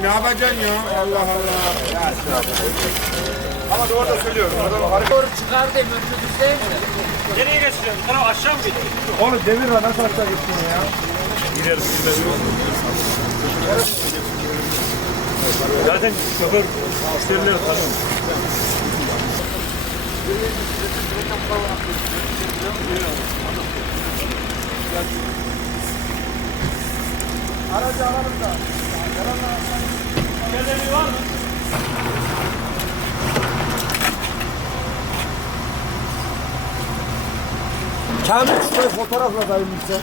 Ne yapacaksın ya? Allah Allah. Ama doğru da söylüyorum. Doğru çıkar da önümüz değil mi? Nereye geçeceğiz? Bu taraf aşağı mı gidiyor? Oğlum demir var nasıl aşağı gittin ya? Gideriz, gideriz. Zaten şoför müşterileri tanıyor. Aracı alalım da. Geleneği var mı? Kamil şurayı fotoğrafla dayım işte.